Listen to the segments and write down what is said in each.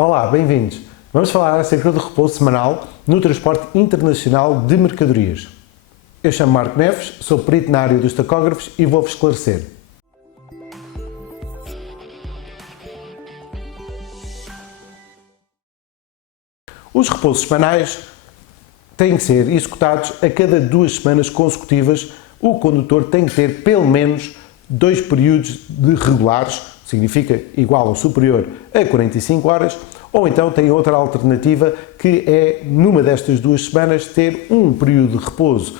Olá, bem-vindos. Vamos falar acerca do repouso semanal no transporte internacional de mercadorias. Eu chamo Marco Neves, sou perito na área dos tacógrafos e vou-vos esclarecer. Os repousos semanais têm que ser executados a cada 2 semanas consecutivas. O condutor tem que ter pelo menos 2 períodos de regulares, significa igual ou superior a 45 horas, ou então tem outra alternativa que é, numa destas 2 semanas, ter um período de repouso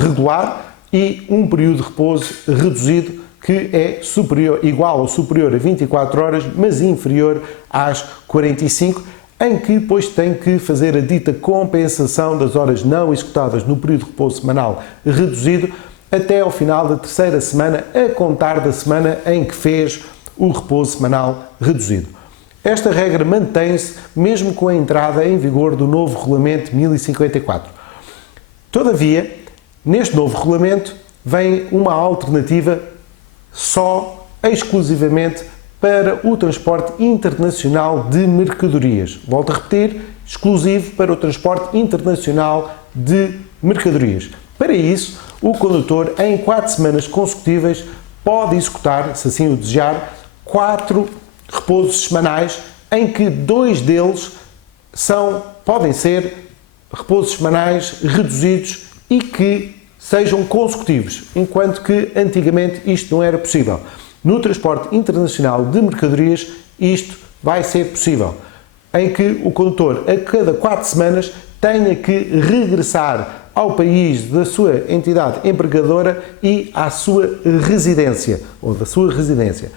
regular e um período de repouso reduzido que é superior, igual ou superior a 24 horas, mas inferior às 45, em que depois tem que fazer a dita compensação das horas não executadas no período de repouso semanal reduzido até ao final da 3ª semana, a contar da semana em que fez o repouso semanal reduzido. Esta regra mantém-se mesmo com a entrada em vigor do novo Regulamento 1054. Todavia, neste novo regulamento vem uma alternativa exclusivamente para o transporte internacional de mercadorias. Volto a repetir, exclusivo para o transporte internacional de mercadorias. Para isso, o condutor, em 4 semanas consecutivas, pode executar, se assim o desejar, 4 repousos semanais, em que 2 deles podem ser repousos semanais reduzidos e que sejam consecutivos, enquanto que antigamente isto não era possível. No transporte internacional de mercadorias, isto vai ser possível, em que o condutor, a cada 4 semanas, tenha que regressar ao país da sua entidade empregadora e à sua residência, ou da sua residência.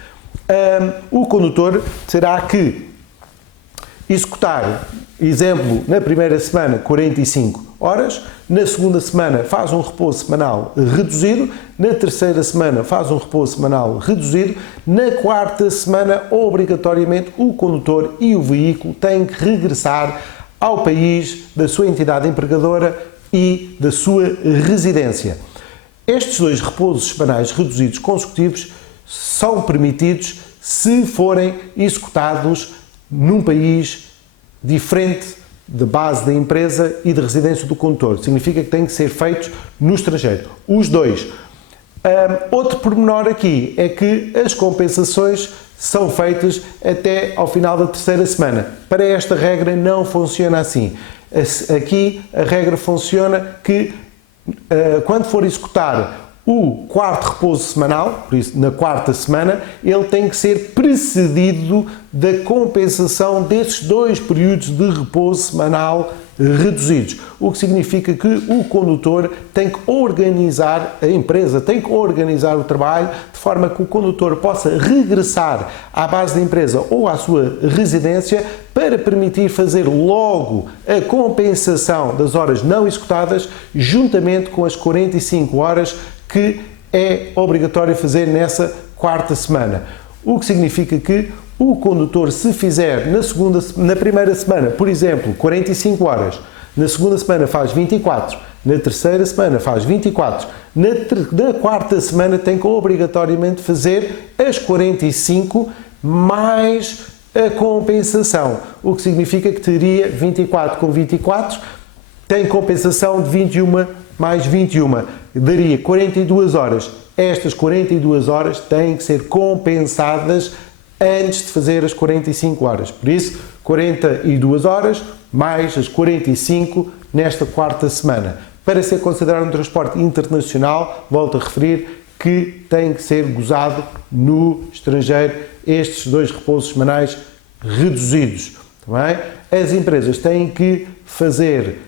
O condutor terá que executar, exemplo, na primeira semana 45 horas, na segunda semana faz um repouso semanal reduzido, na terceira semana faz um repouso semanal reduzido, na 4ª semana, obrigatoriamente, o condutor e o veículo têm que regressar ao país da sua entidade empregadora e da sua residência. Estes 2 repousos semanais reduzidos consecutivos são permitidos se forem executados num país diferente da base da empresa e de residência do condutor. Significa que têm que ser feitos no estrangeiro. Os 2. Outro pormenor aqui é que as compensações são feitas até ao final da 3ª semana. Para esta regra não funciona assim. Aqui a regra funciona que quando for executar o 4º repouso semanal, por isso na 4ª semana, ele tem que ser precedido da compensação desses 2 períodos de repouso semanal reduzidos. O que significa que o condutor tem que organizar, a empresa tem que organizar o trabalho de forma que o condutor possa regressar à base da empresa ou à sua residência para permitir fazer logo a compensação das horas não executadas juntamente com as 45 horas que é obrigatório fazer nessa 4ª semana. O que significa que o condutor, se fizer na primeira semana, por exemplo, 45 horas, na segunda semana faz 24, na terceira semana faz 24, na 4ª semana tem que obrigatoriamente fazer as 45 mais a compensação. O que significa que teria 24 com 24, tem compensação de 21 mais 21, daria 42 horas. Estas 42 horas têm que ser compensadas antes de fazer as 45 horas. Por isso, 42 horas mais as 45 nesta 4ª semana. Para ser considerado um transporte internacional, volto a referir que tem que ser gozado no estrangeiro estes 2 repousos semanais reduzidos. Também as empresas têm que fazer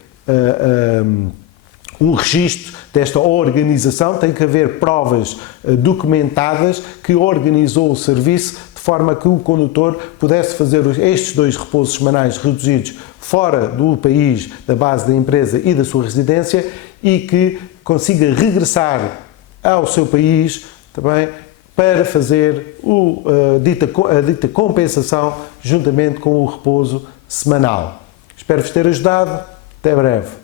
um registro desta organização, tem que haver provas documentadas que organizou o serviço de forma que o condutor pudesse fazer estes 2 repousos semanais reduzidos fora do país, da base da empresa e da sua residência e que consiga regressar ao seu país também para fazer a dita compensação juntamente com o repouso semanal. Espero-vos ter ajudado. Até breve.